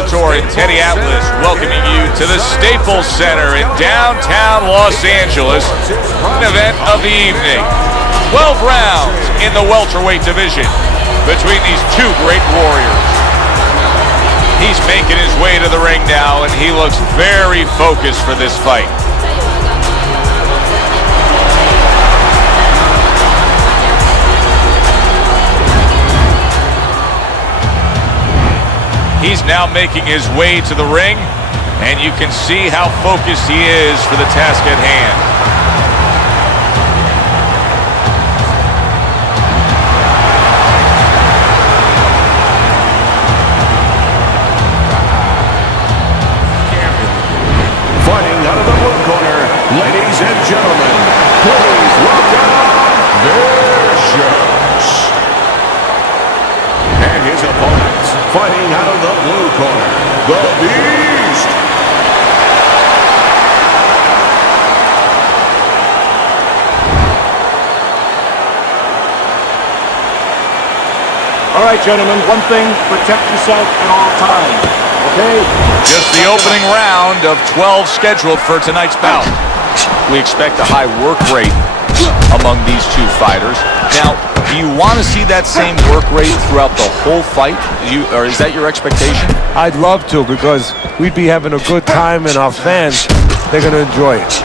Bellator and Teddy Atlas welcoming you to the Staples Center in downtown Los Angeles, an event of the evening. 12 rounds in the welterweight division between these two great warriors. He's making his way to the ring now, and he looks very focused for this fight. He's now making his way to the ring, and you can see how focused he is for the task at hand. Fighting out of the blue corner, ladies and gentlemen, please welcome Vicious. And his opponents, fighting out of the blue corner, the Beast. All right, gentlemen, one thing, protect yourself at all times, okay? Just the opening round of 12 scheduled for tonight's bout. We expect a high work rate among these two fighters. Now, do you want to see that same work rate throughout the whole fight? Or is that your expectation? I'd love to, because we'd be having a good time, and our fans, they're going to enjoy it.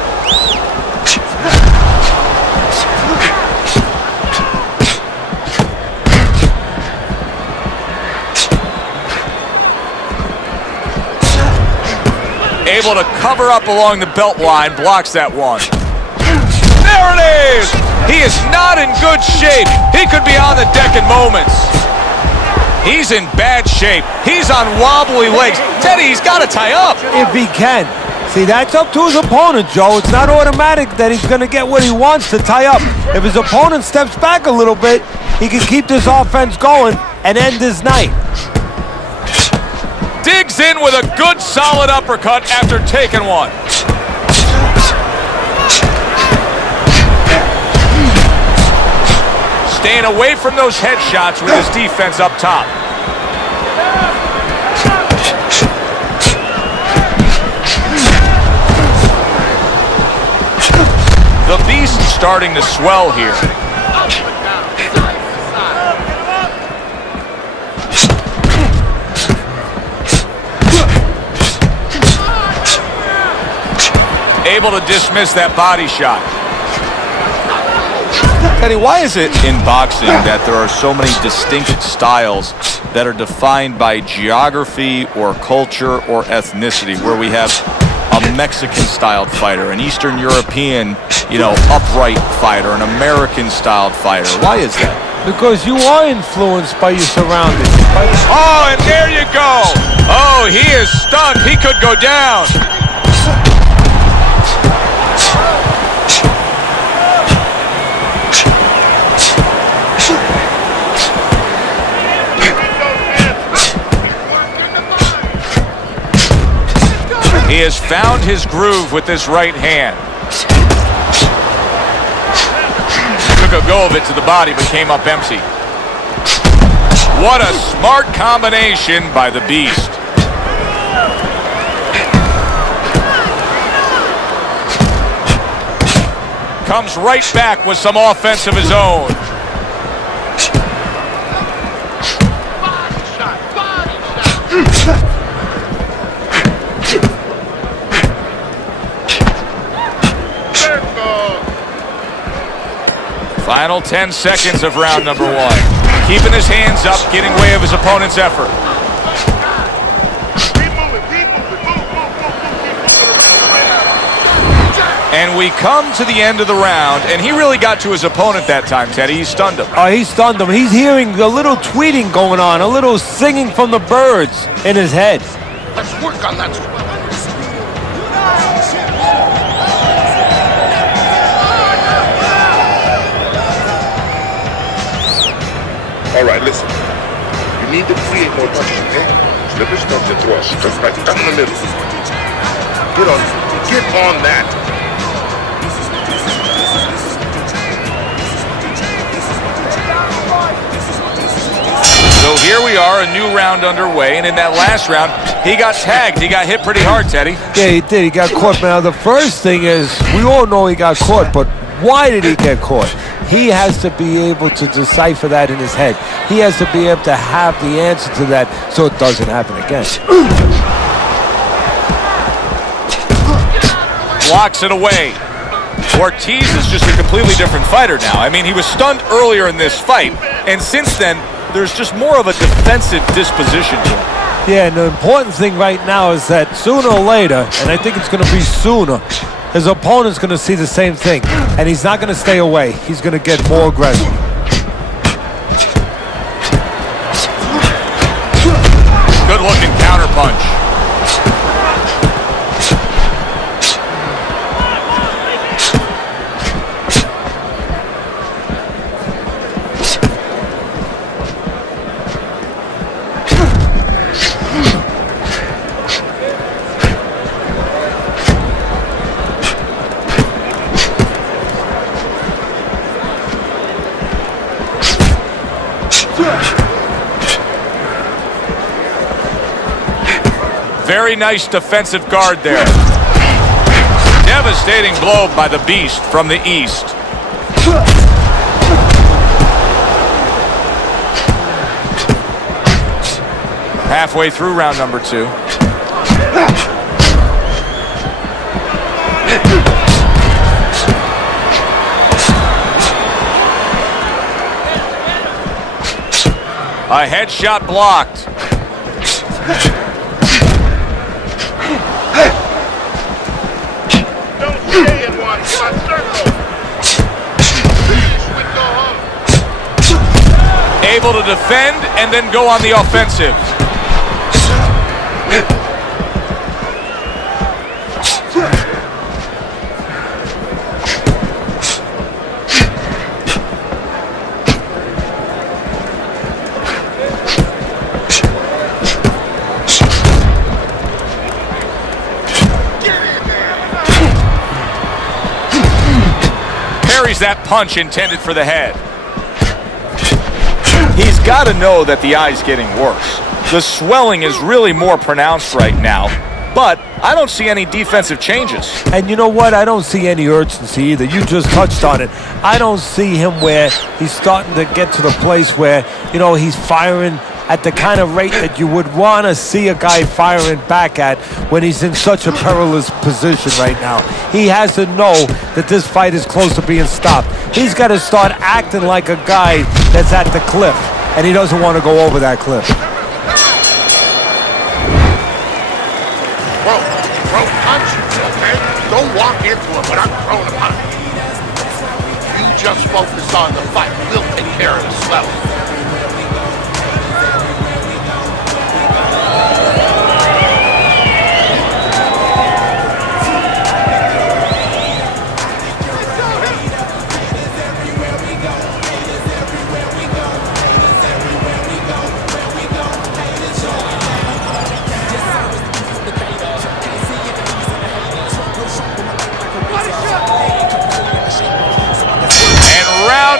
Able to cover up along the belt line, blocks that one. There it is! He is not in good shape. He could be on the deck in moments. He's in bad shape. He's on wobbly legs. Teddy, he's got to tie up. If he can. See, that's up to his opponent, Joe. It's not automatic that he's going to get what he wants to tie up. If his opponent steps back a little bit, he can keep this offense going and end his night. Digs in with a good, solid uppercut after taking one. Staying away from those headshots with his defense up top. The Beast starting to swell here. Able to dismiss that body shot. Teddy, why is it in boxing that there are so many distinct styles that are defined by geography or culture or ethnicity, where we have a Mexican-styled fighter, an Eastern European, upright fighter, an American-styled fighter? Why is that? Because you are influenced by your surroundings. Oh, and there you go. Oh, he is stunned. He could go down. He has found his groove with this right hand. Took a go of it to the body, but came up empty. What a smart combination by the Beast. Comes right back with some offense of his own. Final 10 seconds of round number one. Keeping his hands up, getting way of his opponent's effort. And we come to the end of the round, and he really got to his opponent that time, Teddy. He stunned him. Oh, he stunned him. He's hearing a little tweeting going on, a little singing from the birds in his head. Let's work on that. All right, listen. You need to create more punches, okay? Slip your stuff to thrust. Just right down the middle. Get on that. So here we are, a new round underway, and in that last round, he got tagged. He got hit pretty hard, Teddy. Yeah, he did. He got caught. Now, the first thing is, we all know he got caught, but why did he get caught? He has to be able to decipher that in his head. He has to be able to have the answer to that so it doesn't happen again. Blocks it away. Ortiz is just a completely different fighter now. I mean, he was stunned earlier in this fight, and since then, there's just more of a defensive disposition to him. Yeah, and the important thing right now is that sooner or later, and I think it's going to be sooner, his opponent's going to see the same thing, and he's not going to stay away. He's going to get more aggressive. Good-looking counterpunch. Very nice defensive guard there. Devastating blow by the Beast from the East. Halfway through round number 2. A headshot blocked. Able to defend and then go on the offensive. Parries that punch intended for the head. He's got to know that the eye's getting worse. The swelling is really more pronounced right now, but I don't see any defensive changes. And you know what? I don't see any urgency either. You just touched on it. I don't see him where he's starting to get to the place where, you know, he's firing at the kind of rate that you would want to see a guy firing back at when he's in such a perilous position right now. He has to know that this fight is close to being stopped. He's got to start acting like a guy that's at the cliff, and he doesn't want to go over that cliff. Throw punches, okay? Don't walk into it without throwing a punch. You just focus on the fight. We'll take care of the swelling.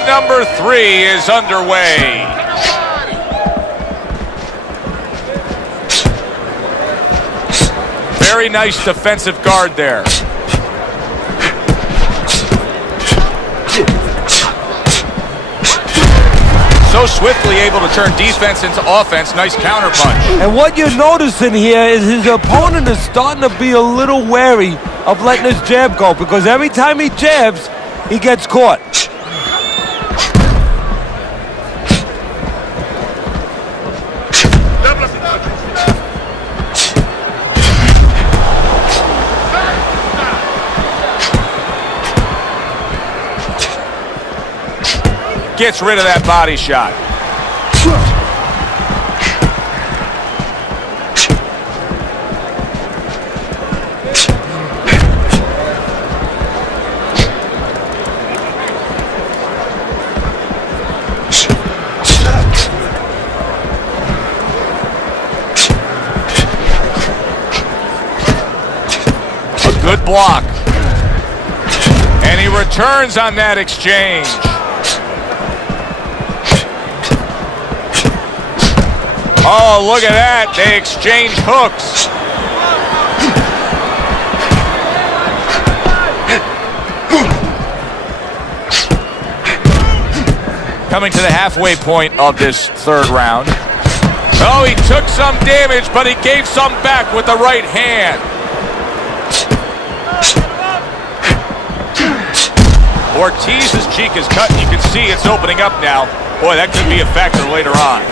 Number 3 is underway. Very nice defensive guard there. So swiftly able to turn defense into offense. Nice counterpunch. And what you're noticing here is his opponent is starting to be a little wary of letting his jab go, because every time he jabs, he gets caught. Gets rid of that body shot. A good block. And he returns on that exchange. Oh, look at that. They exchange hooks. Coming to the halfway point of this third round. Oh, he took some damage, but he gave some back with the right hand. Ortiz's cheek is cut, and you can see it's opening up now. Boy, that could be a factor later on.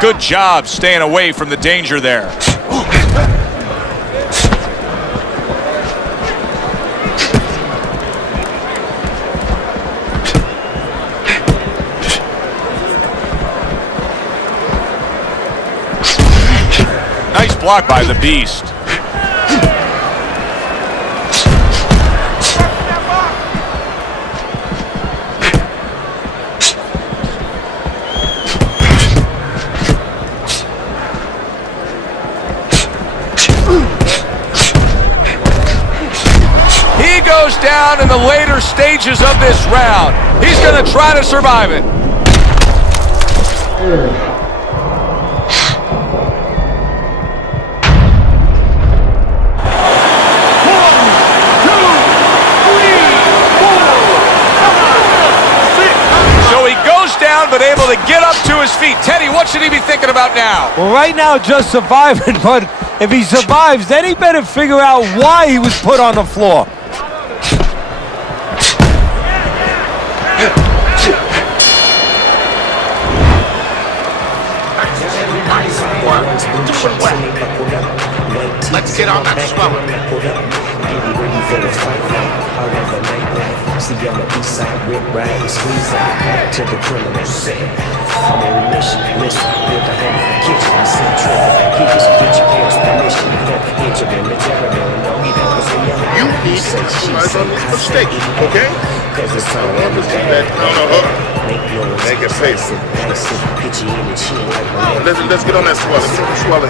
Good job staying away from the danger there. Nice block by the Beast. He goes down in the later stages of this round. He's going to try to survive it. But able to get up to his feet. Teddy, what should he be thinking about now? Well, right now, just surviving, but if he survives, then he better figure out why he was put on the floor. Let's get on that swelling. See on the east side, rip, ride, and squeeze out back to the criminal set. I'm on a mission, listen, build a home for kitchen, I send trouble. Keep us, get your parents' permission. Entering the terrible, no, he don't listen. You need to capitalize on these mistakes, okay? Cause it's all I want to see that counter hook. Make it pay. Let's get on that swelling. Get on the swelling.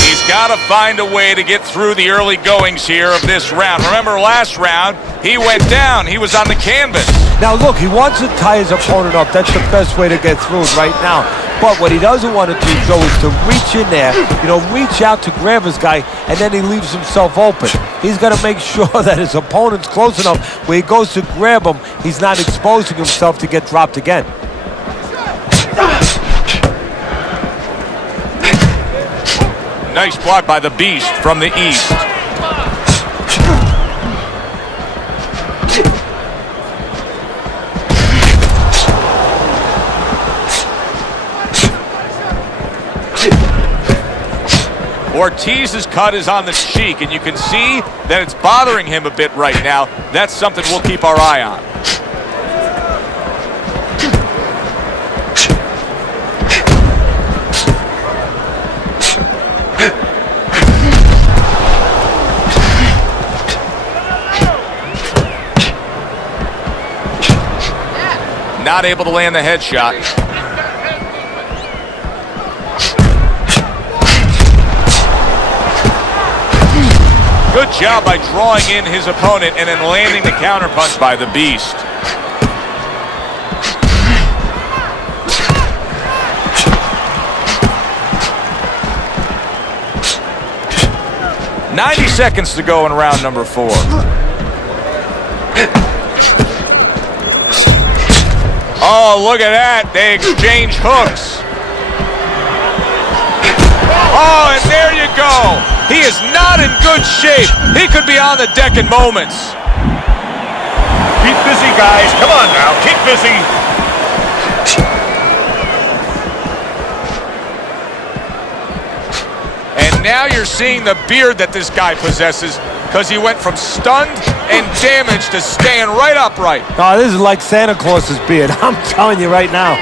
He's got to find a way to get through the early goings here of this round. Remember last round, he went down. He was on the canvas. Now look, he wants to tie his opponent up. That's the best way to get through it right now. But what he doesn't want to do, Joe, is to reach in there, reach out to grab his guy, and then he leaves himself open. He's got to make sure that his opponent's close enough where he goes to grab him, he's not exposing himself to get dropped again. Nice block by the Beast from the east. Ortiz's cut is on the cheek, and you can see that it's bothering him a bit right now. That's something we'll keep our eye on. Not able to land the headshot. Good job by drawing in his opponent and then landing the counterpunch by the Beast. "90 seconds to go in round number 4. Oh, look at that. They exchange hooks. Oh, and there you go. He is not in good shape. He could be on the deck in moments. Keep busy, guys. Come on now. Keep busy. And now you're seeing the beard that this guy possesses, because he went from stunned and damaged to staying right upright. Oh, this is like Santa Claus's beard. I'm telling you right now.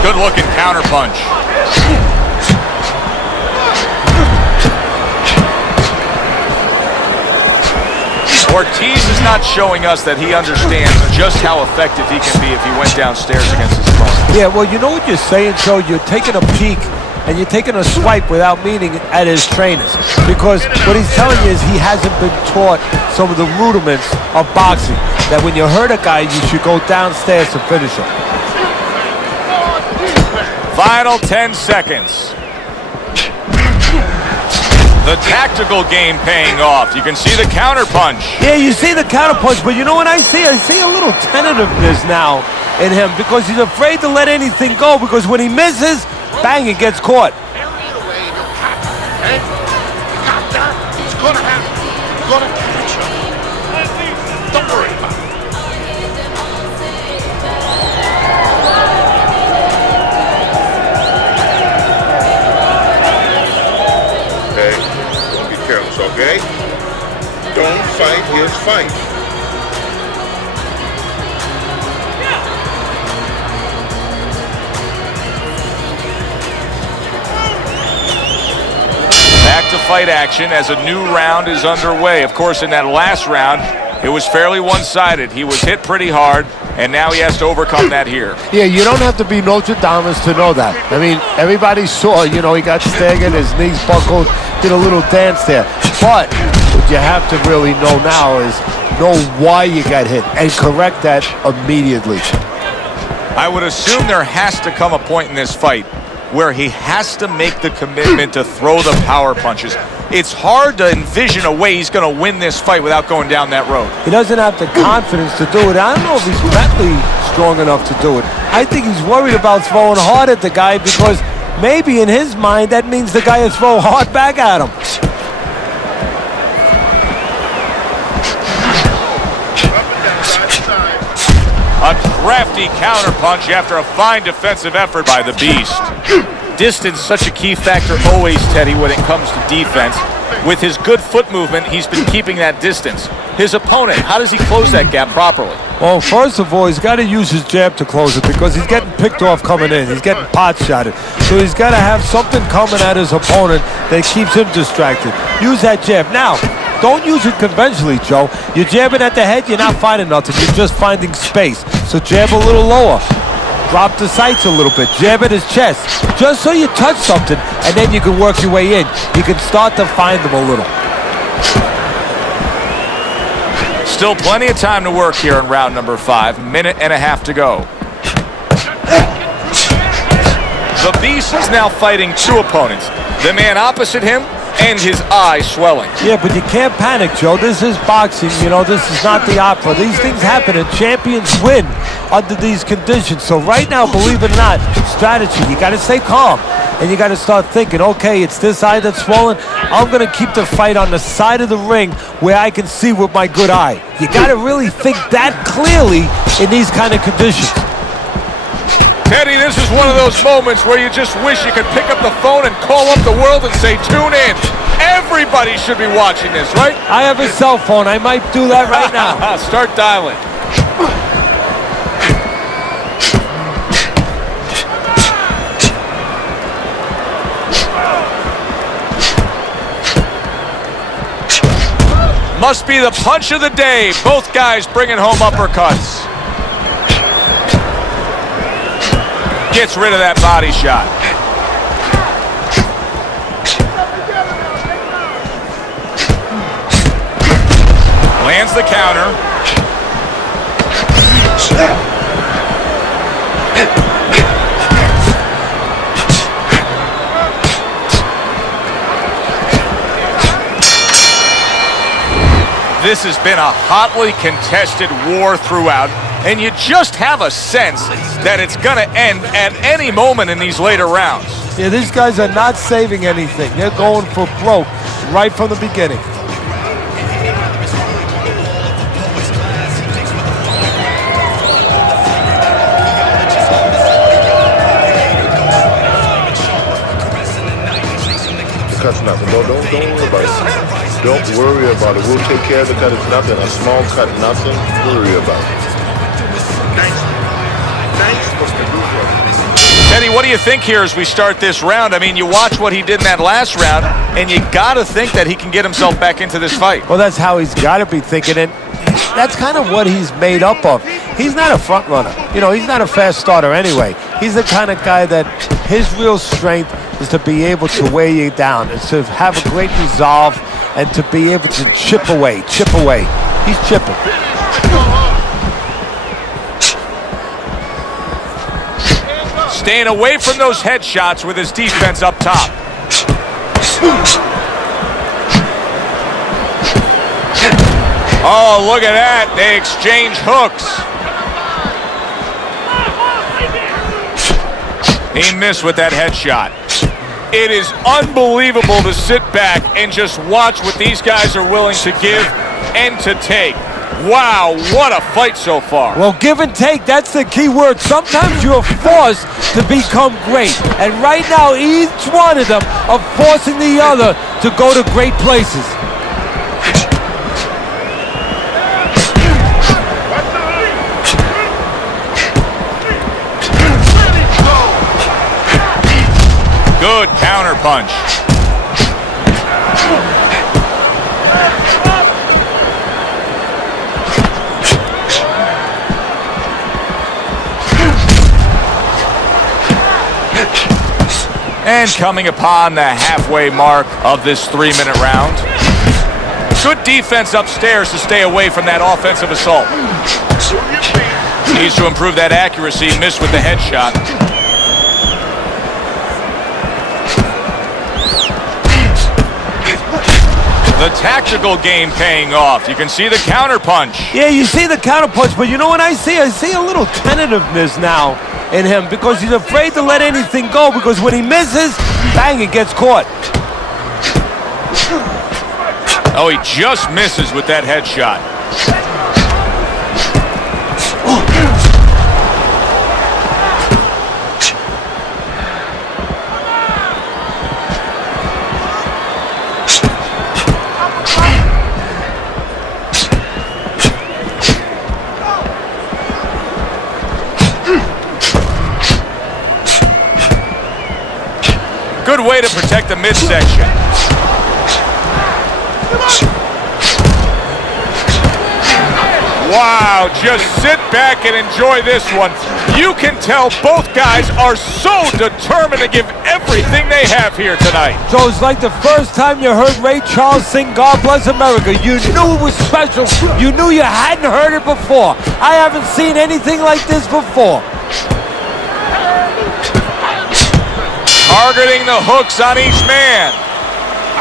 Good looking counterpunch. Ortiz is not showing us that he understands just how effective he can be if he went downstairs against his opponent. Yeah, well, you know what you're saying, Joe? You're taking a peek and you're taking a swipe without meaning at his trainers. Because what he's telling you is he hasn't been taught some of the rudiments of boxing. That when you hurt a guy, you should go downstairs to finish him. Final 10 seconds. The tactical game paying off. You can see the counter punch. Yeah, you see the counter punch, but you know what I see? I see a little tentativeness now in him because he's afraid to let anything go because when he misses, bang, it gets caught. It's gonna happen. You're gonna catch him. Don't worry about it. Okay, don't be careless, okay? Don't fight his fight. Back to fight action as a new round is underway. Of course, in that last round, it was fairly one-sided. He was hit pretty hard, and now he has to overcome that here. Yeah, you don't have to be Notre Dame to know that. I mean, everybody saw, you know, he got staggered, his knees buckled, did a little dance there. But what you have to really know now is know why you got hit and correct that immediately. I would assume there has to come a point in this fight where he has to make the commitment to throw the power punches. It's hard to envision a way he's going to win this fight without going down that road. He doesn't have the confidence to do it. I don't know if he's mentally strong enough to do it. I think he's worried about throwing hard at the guy because maybe in his mind that means the guy will throw hard back at him. A crafty counterpunch after a fine defensive effort by the Beast. Distance such a key factor always, Teddy, when it comes to defense. With his good foot movement, he's been keeping that distance. His opponent, how does he close that gap properly? Well, first of all, he's got to use his jab to close it because he's getting picked off coming in. He's getting pot-shotted. So he's got to have something coming at his opponent that keeps him distracted. Use that jab. Now, don't use it conventionally, Joe. You're jabbing at the head, you're not finding nothing. You're just finding space. So jab a little lower. Drop the sights a little bit. Jab at his chest. Just so you touch something, and then you can work your way in. You can start to find them a little. Still plenty of time to work here in round number 5. Minute and a half to go. The Beast is now fighting 2 opponents. The man opposite him and his eye swelling. Yeah, but you can't panic, Joe. This is boxing. You know, this is not the opera. These things happen, and champions win under these conditions. So right now, believe it or not, strategy. You got to stay calm, and you got to start thinking, okay, it's this eye that's swollen. I'm going to keep the fight on the side of the ring where I can see with my good eye. You got to really think that clearly in these kind of conditions. Teddy, this is one of those moments where you just wish you could pick up the phone and call up the world and say, tune in. Everybody should be watching this, right? I have a cell phone. I might do that right now. Start dialing. Must be the punch of the day. Both guys bringing home uppercuts. Gets rid of that body shot. Lands the counter. This has been a hotly contested war throughout, and you just have a sense that it's going to end at any moment in these later rounds. Yeah, these guys are not saving anything. They're going for broke right from the beginning. Cut's nothing. Don't worry about it. Don't worry about it. We'll take care of the cut. It's nothing. A small cut, nothing. Worry about it. Nice. Nice. Teddy, what do you think here as we start this round? I mean, you watch what he did in that last round, and you got to think that he can get himself back into this fight. Well, that's how he's got to be thinking it. That's kind of what he's made up of. He's not a front runner. You know, he's not a fast starter anyway. He's the kind of guy that his real strength is to be able to weigh you down, and to have a great resolve, and to be able to chip away. He's chipping. Staying away from those headshots with his defense up top. Oh, look at that. They exchange hooks. He missed with that headshot. It is unbelievable to sit back and just watch what these guys are willing to give and to take. Wow, what a fight so far. Well, give and take, that's the key word. Sometimes you're forced to become great. And right now, each one of them are forcing the other to go to great places. Good counter punch. And coming upon the halfway mark of this 3-minute round. Good defense upstairs to stay away from that offensive assault. Needs to improve that accuracy. Missed with the headshot. The tactical game paying off. You can see the counter punch. Yeah, you see the counter punch, but you know what I see? I see a little tentativeness now in him because he's afraid to let anything go, because when he misses, bang, it gets caught. Oh, he just misses with that headshot. Good way to protect the midsection. Wow, just sit back and enjoy this one. You can tell both guys are so determined to give everything they have here tonight. So it's like the first time you heard Ray Charles sing God Bless America. You knew it was special. You knew you hadn't heard it before. I haven't seen anything like this before. Targeting the hooks on each man.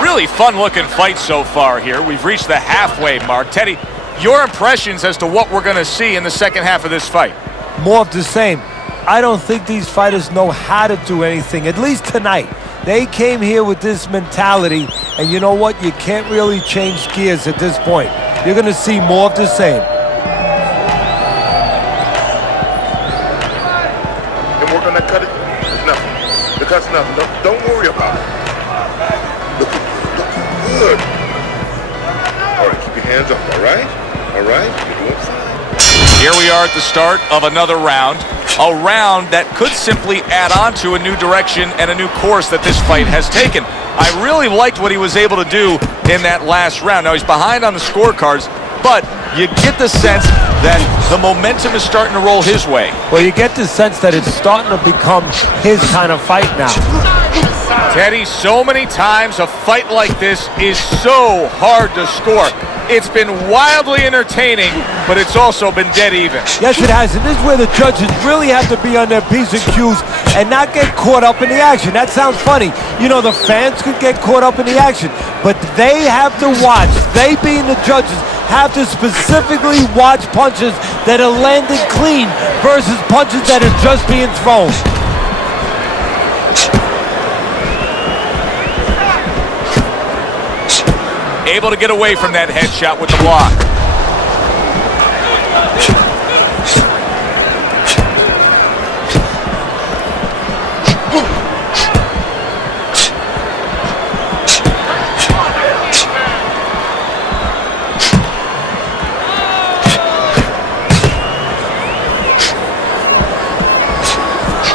Really fun-looking fight so far here. We've reached the halfway mark. Teddy, your impressions as to what we're going to see in the second half of this fight? More of the same. I don't think these fighters know how to do anything, at least tonight. They came here with this mentality, and you know what? You can't really change gears at this point. You're going to see more of the same. And we're gonna cut it. It's nothing. Because nothing. Don't worry about it. Look good. All right, keep your hands up. All right. All right. You're doing fine. Here we are at the start of another round. A round that could simply add on to a new direction and a new course that this fight has taken. I really liked what he was able to do in that last round. Now, he's behind on the scorecards, but you get the sense that the momentum is starting to roll his way. Well, you get the sense that it's starting to become his kind of fight now. Teddy, so many times a fight like this is so hard to score. It's been wildly entertaining, but it's also been dead even. Yes, it has, and this is where the judges really have to be on their P's and Q's and not get caught up in the action. That sounds funny. You know, the fans could get caught up in the action, but they have to watch. They, being the judges, have to specifically watch punches that are landed clean versus punches that are just being thrown. Able to get away from that headshot with the block.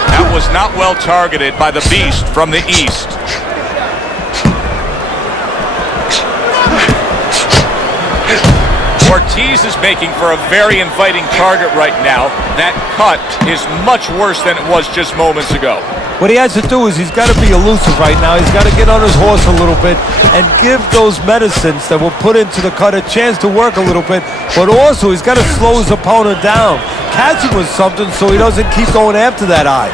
That was Shot well targeted by the beast from the east. Ortiz is making for a very inviting target right now. That cut is much worse than it was just moments ago. What he has to do is he's got to be elusive right now. He's got to get on his horse a little bit and give those medicines that were put into the cut a chance to work a little bit, but also he's got to slow his opponent down. Catch him with something so he doesn't keep going after that eye.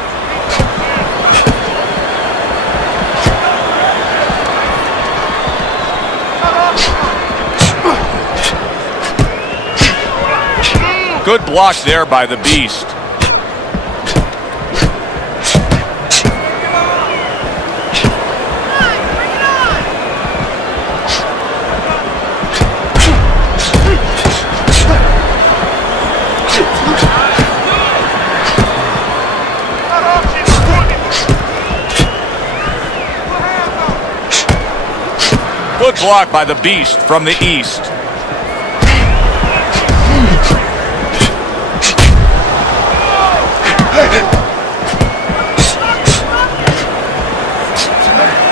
Good block there by the beast. Good block by the beast from the east.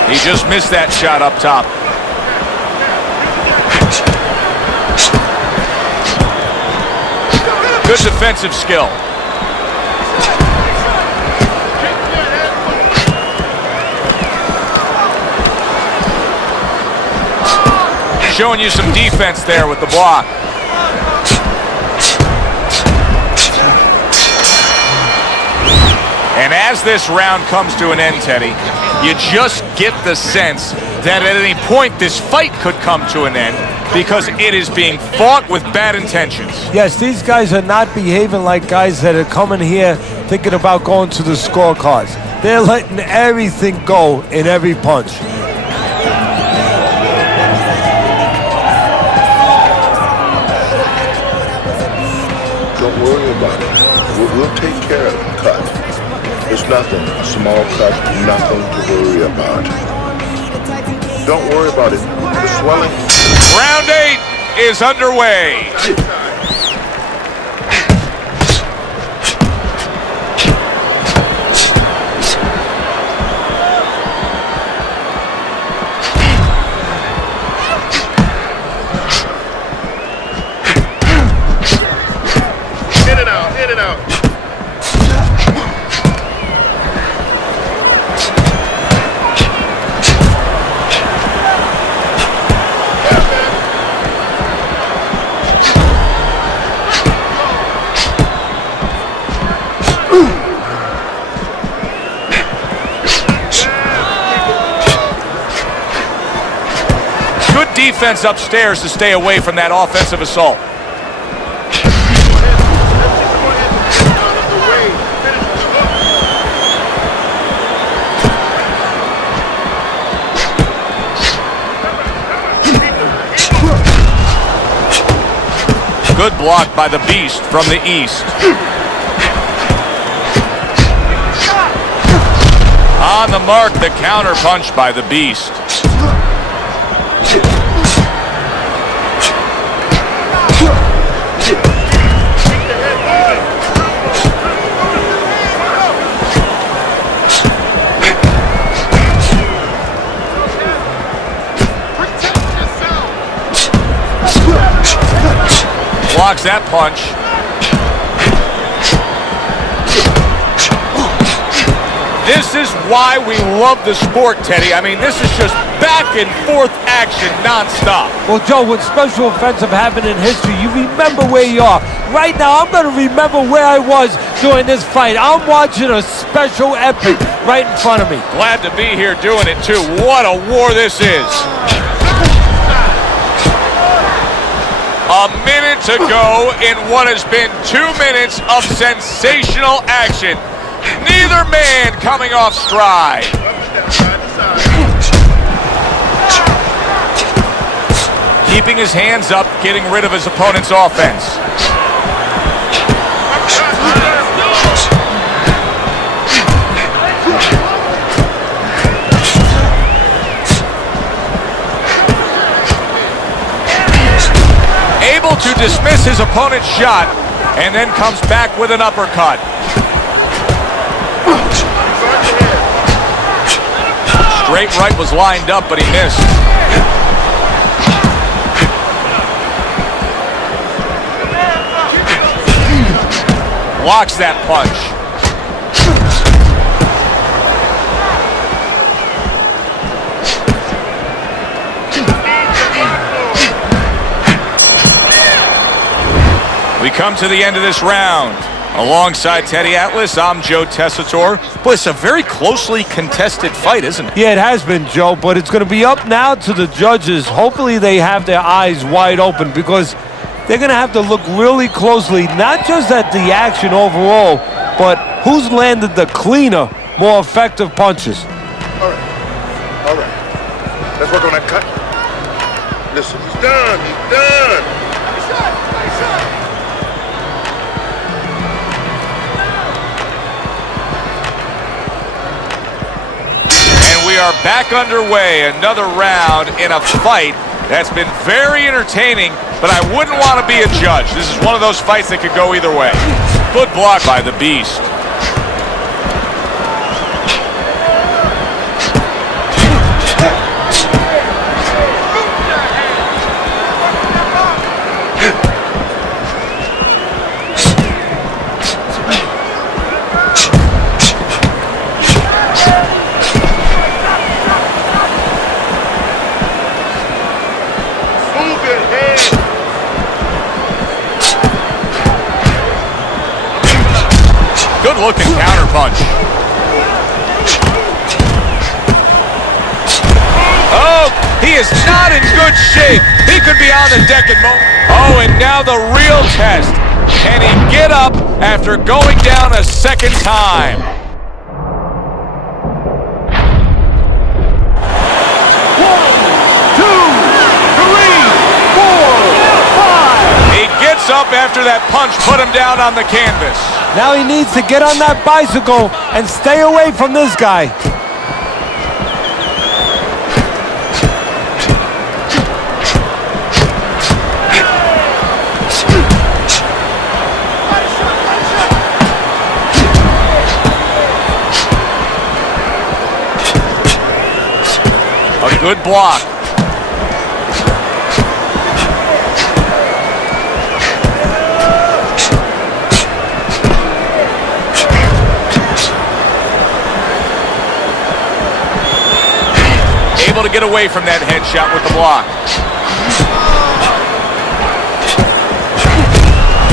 He just missed that shot up top. Good defensive skill. Showing you some defense there with the block. And as this round comes to an end, Teddy, you just get the sense that at any point this fight could come to an end because it is being fought with bad intentions. Yes, these guys are not behaving like guys that are coming here thinking about going to the scorecards. They're letting everything go in every punch. Don't worry about it. We'll take care of the cut. It's nothing. A small cut, nothing to worry about. Don't worry about it. The swelling. Round 8 is underway. In and out, in and out. Good defense upstairs to stay away from that offensive assault. Good block by the beast from the east. On the mark, the counter punch by the beast. Blocks that punch. This is why we love the sport, Teddy. I mean, this is just back and forth action nonstop. Well, Joe, when special events have happened in history, you remember where you are. Right now, I'm going to remember where I was during this fight. I'm watching a special epic right in front of me. Glad to be here doing it, too. What a war this is. A minute to go in what has been 2 minutes of sensational action. Neither man coming off stride. Keeping his hands up, getting rid of his opponent's offense. Able to dismiss his opponent's shot and then comes back with an uppercut. Straight right was lined up, but he missed. Blocks that punch. We come to the end of this round. Alongside Teddy Atlas, I'm Joe Tessitore. Boy, it's a very closely contested fight, isn't it? Yeah, it has been, Joe, but it's going to be up now to the judges. Hopefully they have their eyes wide open because they're going to have to look really closely, not just at the action overall, but who's landed the cleaner, more effective punches. All right. Let's work on that cut. Listen, he's done. He's done. We are back underway. Another round in a fight that's been very entertaining, but I wouldn't want to be a judge. This is one of those fights that could go either way. Good block by the Beast. Good-looking counterpunch. Oh, he is not in good shape. He could be on the deck in moment. Oh, and now the real test. Can he get up after going down a second time? Up after that punch put him down on the canvas. Now he needs to get on that bicycle and stay away from this guy. A good block. Able to get away from that headshot with the block.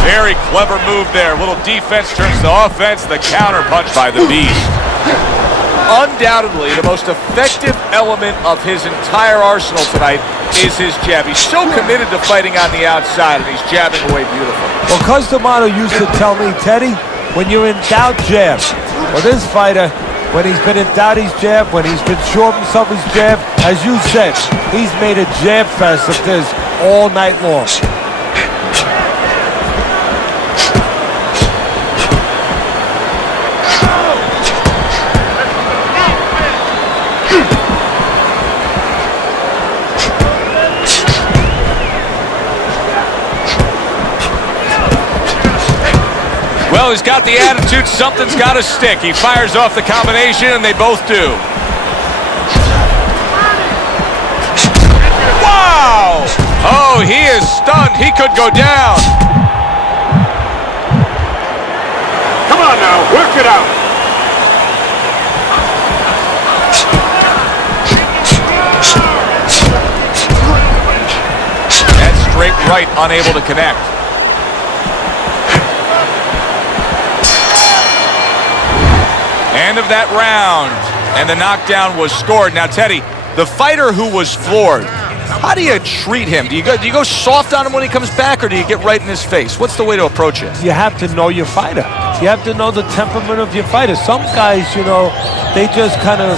Very clever move there. A little defense turns to offense. The counter punch by the Beast. Undoubtedly, the most effective element of his entire arsenal tonight is his jab. He's so committed to fighting on the outside, and he's jabbing away beautiful. Well, Customato used to tell me, Teddy, when you're in doubt, jab. Well, this fighter, when he's been in doubt, he's jab. When he's been sure of himself, he's jab. As you said, he's made a jab fest of this all night long. Well, he's got the attitude, something's got to stick. He fires off the combination, and they both do. Wow! Oh, he is stunned. He could go down. Come on now, work it out. That straight right, unable to connect. End of that round, and the knockdown was scored. Now, Teddy, the fighter who was floored, how do you treat him? Do you go soft on him when he comes back, or do you get right in his face? What's the way to approach it? You have to know your fighter. You have to know the temperament of your fighter. Some guys, you know, they just kind of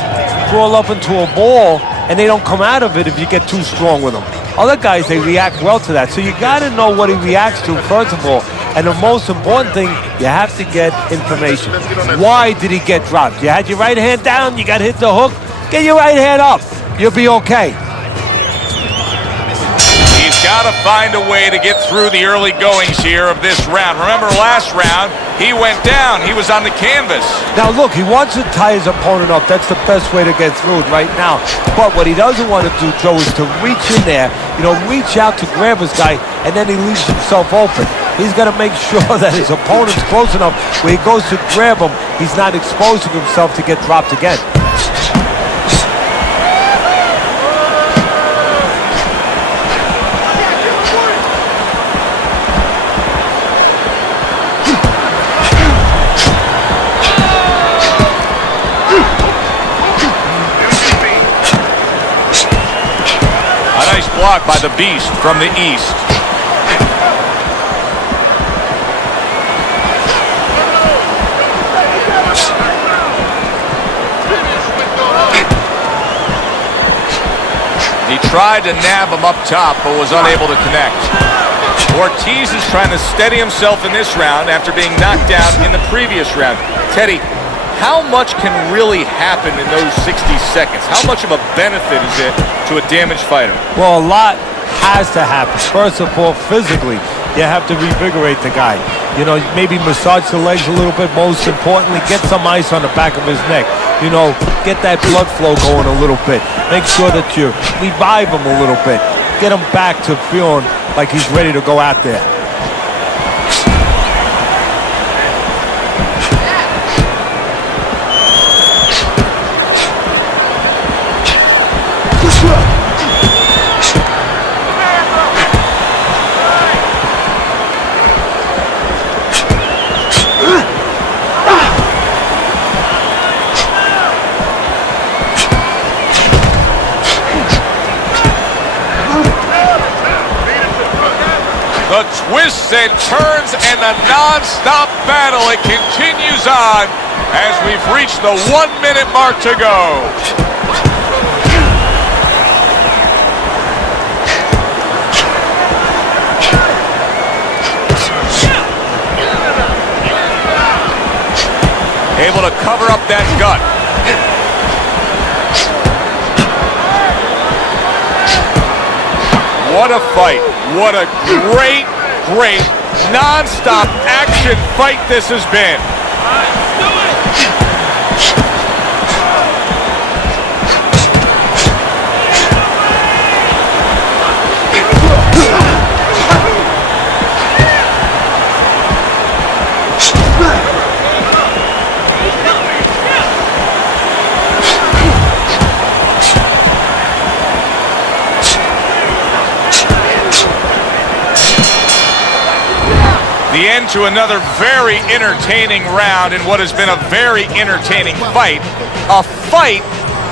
crawl up into a ball, and they don't come out of it if you get too strong with them. Other guys, they react well to that. So you got to know what he reacts to, first of all. And the most important thing, you have to get information. Why did he get dropped? You had your right hand down, you got hit the hook, get your right hand up. You'll be okay. He's got to find a way to get through the early goings here of this round. Remember last round, he went down. He was on the canvas. Now look, he wants to tie his opponent up. That's the best way to get through it right now. But what he doesn't want to do, Joe, is to reach in there, reach out to grab his guy, and then he leaves himself open. He's got to make sure that his opponent's close enough where he goes to grab him, he's not exposing himself to get dropped again. Blocked by the Beast from the east. He tried to nab him up top, but was unable to connect. Ortiz is trying to steady himself in this round after being knocked down in the previous round. Teddy, how much can really happen in those 60 seconds? How much of a benefit is it to a damaged fighter? Well, a lot has to happen. First of all, physically, you have to revigorate the guy. Maybe massage the legs a little bit. Most importantly, get some ice on the back of his neck. Get that blood flow going a little bit. Make sure that you revive him a little bit. Get him back to feeling like he's ready to go out there. The twists and turns and the non-stop battle, it continues on as we've reached the 1 minute mark to go. Able to cover up that gut. What a fight. What a great, great, non-stop action fight this has been. The end to another very entertaining round in what has been a very entertaining fight. A fight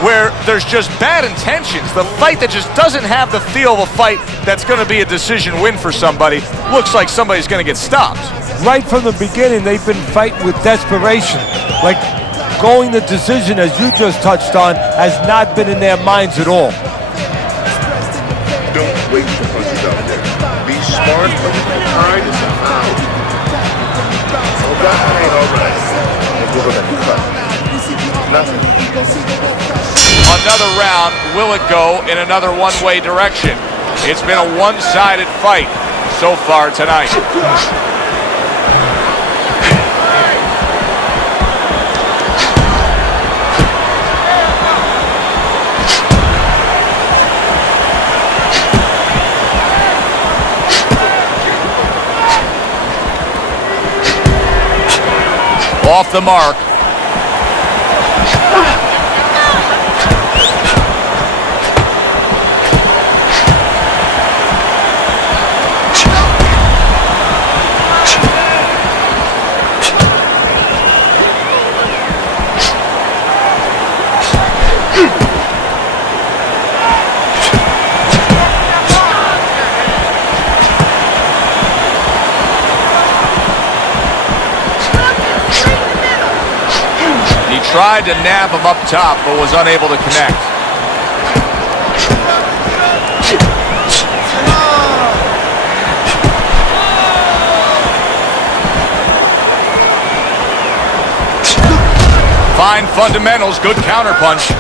where there's just bad intentions. The fight that just doesn't have the feel of a fight that's going to be a decision win for somebody. Looks like somebody's going to get stopped. Right from the beginning, they've been fighting with desperation. Like going the decision, as you just touched on, has not been in their minds at all. Don't wait for punches out there. Be smart, but try to somehow. Nothing. Another round, will it go in another one-way direction? It's been a one-sided fight so far tonight. Off the mark. Tried to nab him up top, but was unable to connect. Fine fundamentals, good counterpunch.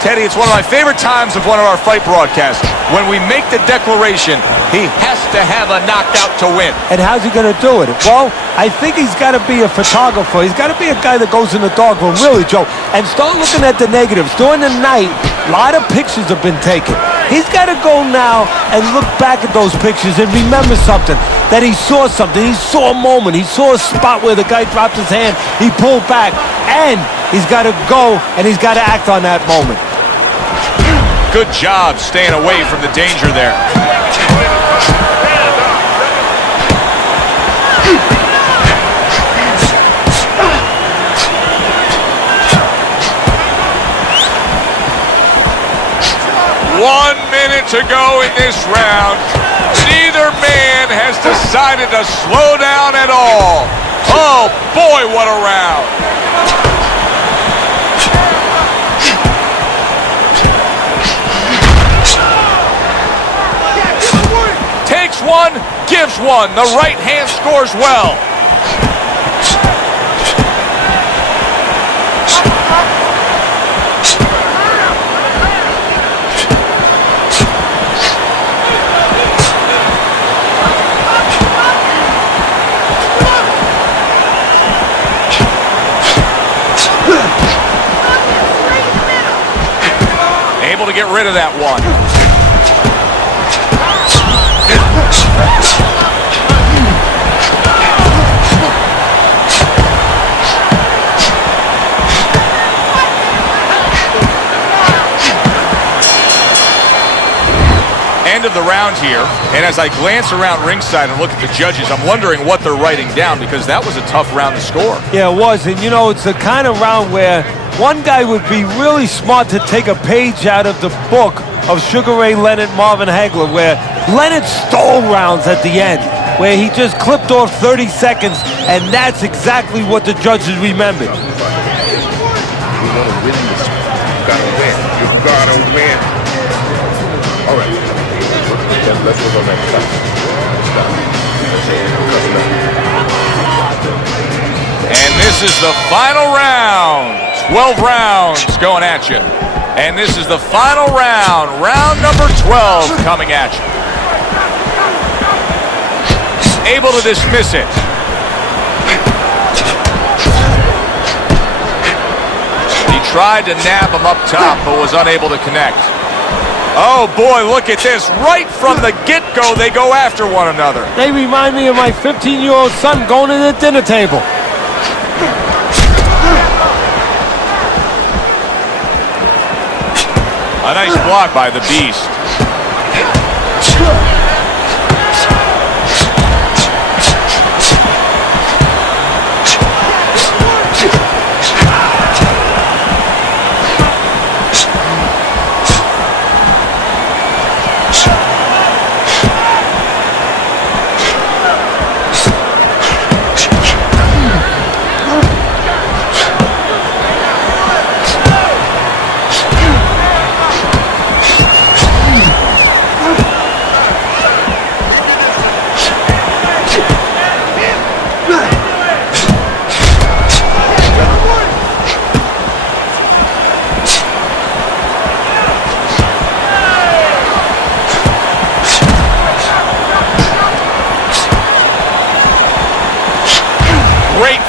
Teddy, it's one of my favorite times of one of our fight broadcasts. When we make the declaration, he has to have a knockout to win. And how's he going to do it? Well, I think he's got to be a photographer. He's got to be a guy that goes in the dark room, really, Joe, and start looking at the negatives. During the night, a lot of pictures have been taken. He's got to go now and look back at those pictures and remember something, that he saw something. He saw a moment. He saw a spot where the guy dropped his hand. He pulled back, and he's got to go, and he's got to act on that moment. Good job staying away from the danger there. One minute to go in this round. Neither man has decided to slow down at all. Oh boy, what a round. Takes one, gives one. The right hand scores well. Able to get rid of that one. End of the round here, and as I glance around ringside and look at the judges, I'm wondering what they're writing down, because that was a tough round to score. Yeah, it was, and you know, it's the kind of round where one guy would be really smart to take a page out of the book of Sugar Ray Leonard, Marvin Hagler, where Leonard stole rounds at the end, where he just clipped off 30 seconds, and that's exactly what the judges remembered. You want to win this. You gotta win. You gotta win. All right. Let's move on next time. And this is the final round. 12 rounds going at you. And this is the final round. Round number 12 coming at you. Able to dismiss it. He tried to nab him up top, but was unable to connect. Oh boy, look at this. Right from the get-go, they go after one another. They remind me of my 15-year-old son going to the dinner table. A nice block by the Beast.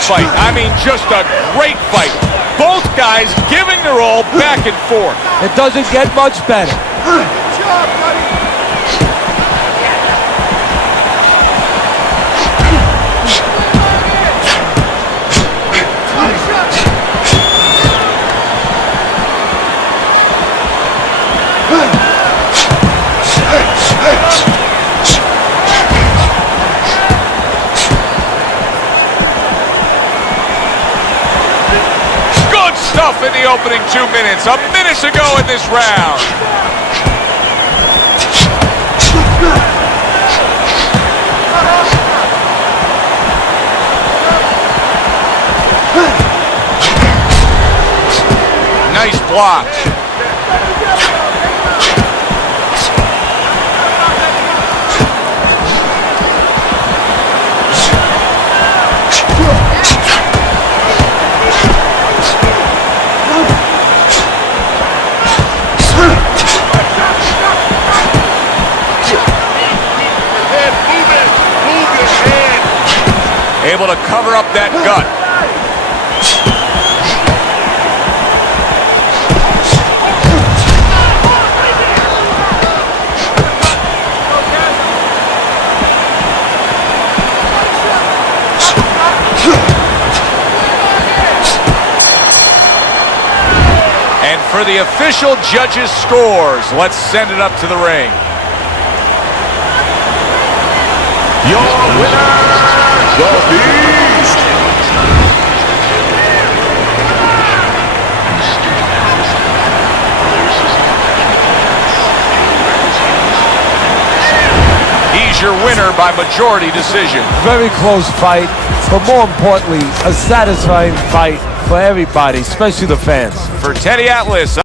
Fight. I mean, just a great fight. Both guys giving their all back and forth. It doesn't get much better. Good job, buddy. Stuff in the opening 2 minutes. A minute to go in this round. Nice block. able to cover up that gut. And for the official judges' scores, let's send it up to the ring. Your winner, Ortiz. He's your winner by majority decision. Very close fight, but more importantly, a satisfying fight for everybody, especially the fans. For Teddy Atlas.